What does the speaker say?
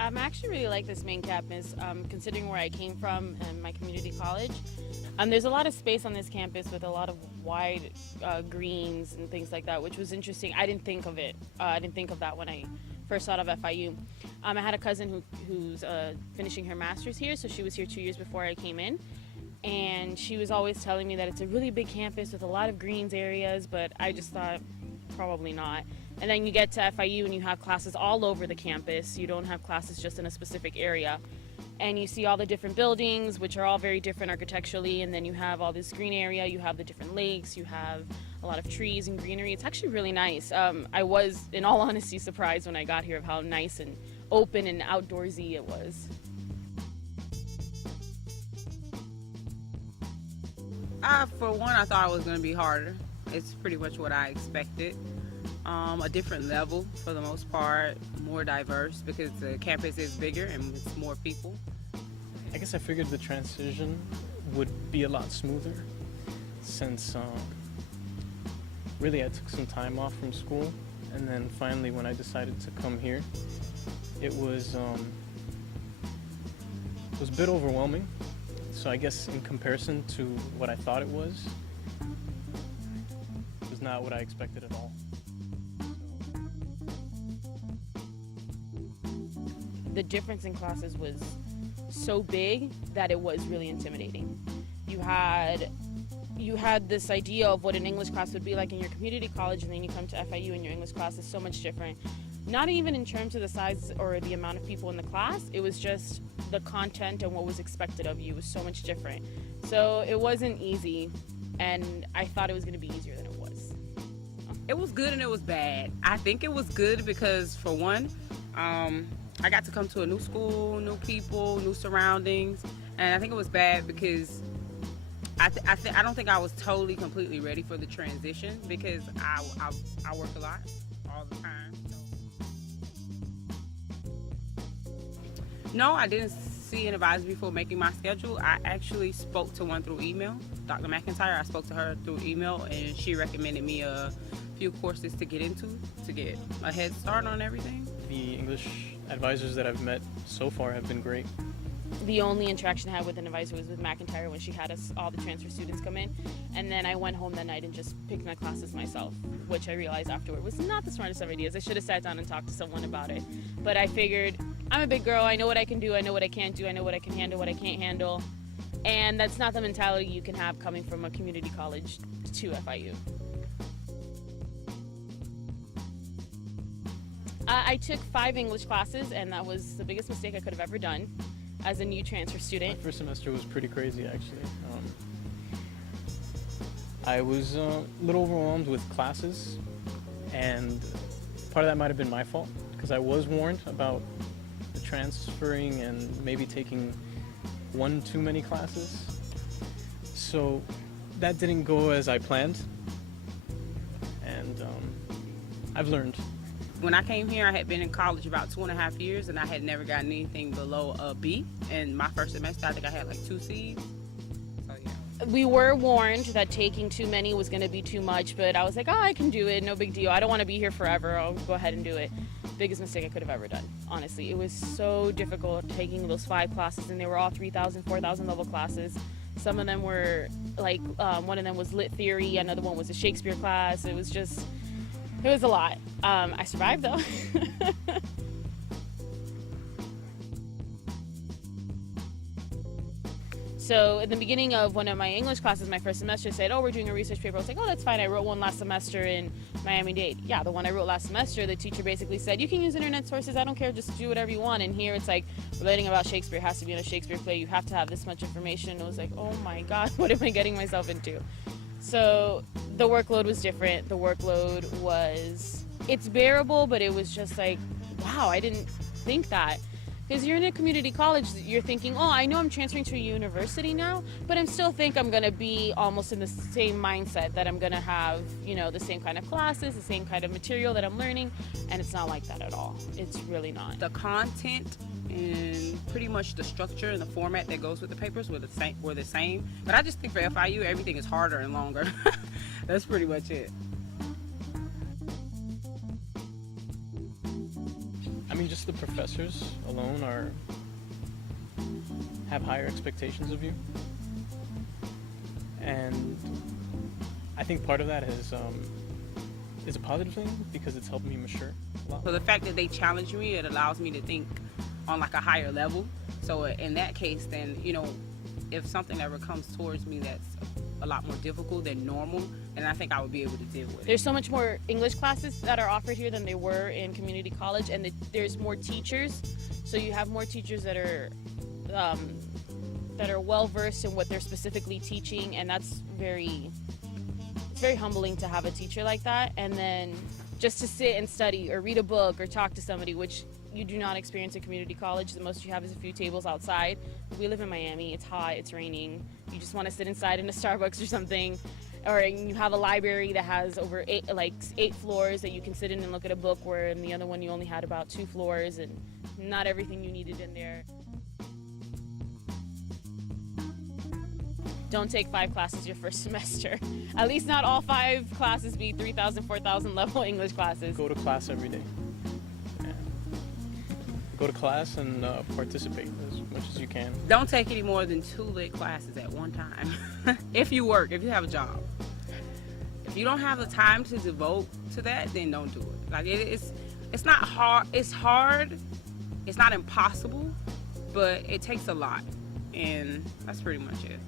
I actually really like this main campus, considering where I came from and my community college. There's a lot of space on this campus with a lot of wide greens and things like that, which was interesting. I didn't think of it. I didn't think of that when I first thought of FIU. I had a cousin who's finishing her master's here, so she was here 2 years before I came in. And she was always telling me that it's a really big campus with a lot of greens areas, but I just thought probably not. And then you get to FIU and you have classes all over the campus. You don't have classes just in a specific area. And you see all the different buildings, which are all very different architecturally, and then you have all this green area, you have the different lakes, you have a lot of trees and greenery. It's actually really nice. I was, in all honesty, surprised when I got here of how nice and open and outdoorsy it was. For one, I thought it was going to be harder. It's pretty much what I expected. A different level for the most part, more diverse because the campus is bigger and it's more people. I guess I figured the transition would be a lot smoother since really I took some time off from school, and then finally when I decided to come here, it was a bit overwhelming. So I guess in comparison to what I thought it was not what I expected at all. The difference in classes was so big that it was really intimidating. You had this idea of what an English class would be like in your community college, and then you come to FIU and your English class is so much different. Not even in terms of the size or the amount of people in the class, it was just the content and what was expected of you was so much different. So it wasn't easy, and I thought it was going to be easier than it was. It was good and it was bad. I think it was good because, for one, I got to come to a new school, new people, new surroundings, and I think it was bad because I don't think I was totally completely ready for the transition because I work a lot all the time. No, I didn't see an advisor before making my schedule. I actually spoke to one through email, Dr. McIntyre. I spoke to her through email, and she recommended me a few courses to get into to get a head start on everything. The English advisors that I've met so far have been great. The only interaction I had with an advisor was with McIntyre when she had us, all the transfer students, come in. And then I went home that night and just picked my classes myself, which I realized afterward was not the smartest of ideas. I should have sat down and talked to someone about it. But I figured, I'm a big girl, I know what I can do, I know what I can't do, I know what I can handle, what I can't handle. And that's not the mentality you can have coming from a community college to FIU. I took 5 English classes, and that was the biggest mistake I could have ever done as a new transfer student. My first semester was pretty crazy, actually. I was a little overwhelmed with classes, and part of that might have been my fault, because I was warned about the transferring and maybe taking one too many classes. So that didn't go as I planned, and I've learned. When I came here, I had been in college about 2.5 years, and I had never gotten anything below a B. In my first semester, I think I had like 2 C's. So, yeah. We were warned that taking too many was going to be too much, but I was like, oh, I can do it, no big deal. I don't want to be here forever. I'll go ahead and do it. Biggest mistake I could have ever done, honestly. It was so difficult taking those 5 classes, and they were all 3,000, 4,000 level classes. Some of them were like, one of them was lit theory, another one was a Shakespeare class. It was a lot. I survived though. So in the beginning of one of my English classes, my first semester, said, oh, we're doing a research paper. I was like, oh, that's fine. I wrote one last semester in Miami-Dade. Yeah, the one I wrote last semester, the teacher basically said, you can use internet sources. I don't care. Just do whatever you want. And here it's like, relating about Shakespeare, it has to be in a Shakespeare play. You have to have this much information. It was like, oh my God, what am I getting myself into? So the workload was different. The workload was, it's bearable, but it was just like, wow, I didn't think that. Because you're in a community college, you're thinking, oh, I know I'm transferring to a university now, but I still think I'm going to be almost in the same mindset that I'm going to have, you know, the same kind of classes, the same kind of material that I'm learning, and it's not like that at all. It's really not. The content and pretty much the structure and the format that goes with the papers were the same. But I just think for FIU, everything is harder and longer. That's pretty much it. I mean, just the professors alone have higher expectations of you, and I think part of that is a positive thing because it's helped me mature a lot. So the fact that they challenge me, it allows me to think on like a higher level. So in that case, then, you know, if something ever comes towards me that's a lot more difficult than normal, then I think I would be able to deal with it. There's so much more English classes that are offered here than they were in community college, and there's more teachers. So you have more teachers that are well versed in what they're specifically teaching, and it's very humbling to have a teacher like that. And then just to sit and study or read a book or talk to somebody, which you do not experience at community college. The most you have is a few tables outside. We live in Miami. It's hot. It's raining. You just want to sit inside in a Starbucks or something. Or you have a library that has over eight floors that you can sit in and look at a book, where in the other one you only had about 2 floors and not everything you needed in there. Don't take 5 classes your first semester. At least not all 5 classes be 3,000, 4,000 level English classes. Go to class every day. Yeah. Go to class and participate as much as you can. Don't take any more than 2 lit classes at one time. If you have a job. If you don't have the time to devote to that, then don't do it. Like it's not hard. It's hard. It's not impossible, but it takes a lot, and that's pretty much it.